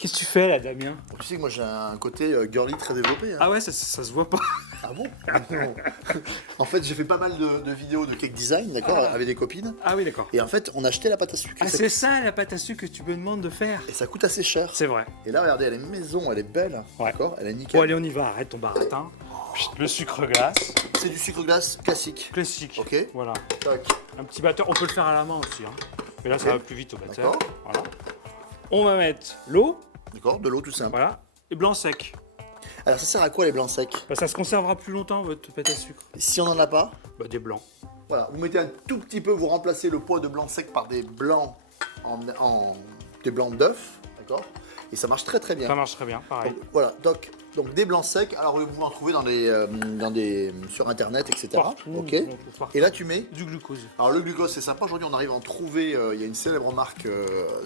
Qu'est-ce que tu fais là, Damien? Tu sais que moi j'ai un côté girly très développé. Hein. Ah ouais, ça se voit pas. Ah bon? Non. En fait, j'ai fait pas mal de vidéos de cake design, d'accord, avec des copines. Ah oui, d'accord. Et en fait, on a acheté la pâte à sucre. Ah, c'est ça la pâte à sucre que tu me demandes de faire. Et ça coûte assez cher. C'est vrai. Et là, regardez, elle est maison, elle est belle, Ouais. d'accord, elle est nickel. Bon, allez, on y va. Arrête ton baratin. Le sucre glace. C'est du sucre glace classique. Classique. Ok. Voilà. Tac. Un petit batteur. On peut le faire à la main aussi. Hein. Mais là, ça Ok. va plus vite au batteur. D'accord. Voilà. On va mettre l'eau. D'accord, de l'eau tout simple. Voilà. Et blanc sec. Alors, ça sert à quoi les blancs secs? Bah, ça se conservera plus longtemps, votre pâte à sucre. Si on n'en a pas, Bah, des blancs. voilà, vous mettez un tout petit peu, vous remplacez le poids de blanc sec par des blancs des blancs d'œufs, d'accord? Et ça marche très très bien. Ça marche très bien, pareil. Donc, voilà, donc des blancs secs, alors vous pouvez en trouver sur internet, etc. Partout, Ok. on trouve partout. Et là tu mets. Du glucose. Alors le glucose c'est sympa, aujourd'hui on arrive à en trouver, il y a une célèbre marque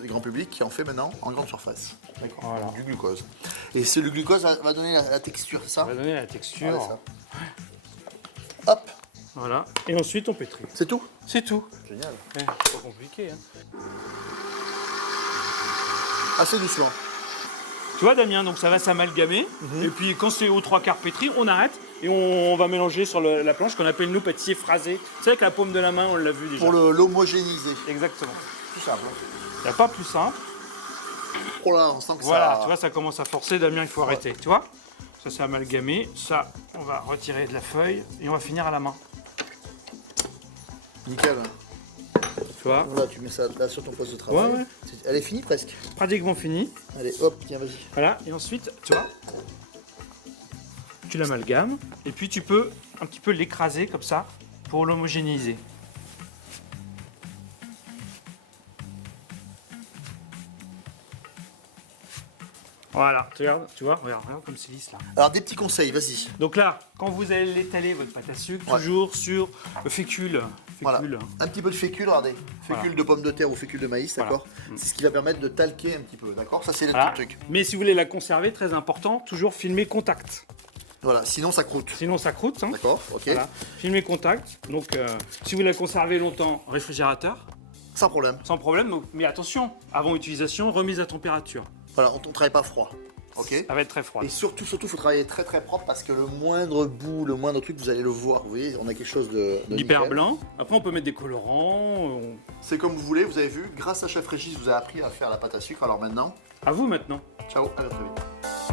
du grand public qui en fait maintenant en grande surface. D'accord. Voilà. Du glucose. Et le glucose va donner la texture, c'est ça? Ça va donner la texture. Voilà, ça. Hop, Voilà. Et ensuite, on pétrit. c'est tout? C'est tout. Génial. C'est pas compliqué. Hein. Assez doucement. Tu vois, Damien, donc ça va s'amalgamer. Et puis, quand c'est aux 3/4 pétri, on arrête et on va mélanger sur la planche qu'on appelle nous pâtissier phrasé. C'est avec la paume de la main, on l'a vu déjà. Pour l'homogénéiser. Exactement. Tout simple. Il n'y a pas plus simple. Oh là, on sent que Voilà, ça. tu vois, ça commence à forcer. Damien, il faut arrêter. Tu vois? Ça, c'est amalgamé. Ça, on va retirer de la feuille et on va finir à la main. Nickel. Tu vois? Voilà, tu mets ça là sur ton poste de travail. Ouais, ouais. Elle est finie presque. Pratiquement fini. Allez, hop, tiens, vas-y. Voilà, et ensuite, tu vois, tu l'amalgames, et puis tu peux un petit peu l'écraser comme ça pour l'homogénéiser. Voilà, tu vois, regarde comme c'est lisse là. Alors, des petits conseils, vas-y. Donc là, quand vous allez l'étaler, votre pâte à sucre, Ouais. toujours sur le fécule. Voilà. Un petit peu de fécule, regardez. Fécule Voilà. de pomme de terre ou fécule de maïs, Voilà. d'accord? C'est ce qui va permettre de talquer un petit peu, d'accord? Ça, c'est le Voilà. truc. Mais si vous voulez la conserver, très important, toujours filmer contact. Voilà, sinon ça croûte. Sinon ça croûte. Hein. D'accord, ok. Voilà. Filmer contact. Donc si vous la conservez longtemps, réfrigérateur. Sans problème. Sans problème, mais attention, avant utilisation, remise à température. Voilà, on ne travaille pas froid. Ok. Ça va être très froid. Et surtout, il faut travailler très très propre parce que le moindre bout, le moindre truc, vous allez le voir. Vous voyez, on a quelque chose de Hyper nickel. blanc. Après, on peut mettre des colorants. C'est comme vous voulez, vous avez vu. Grâce à Chef Régis, vous a appris à faire la pâte à sucre. Alors maintenant, À vous maintenant. ciao, à très vite.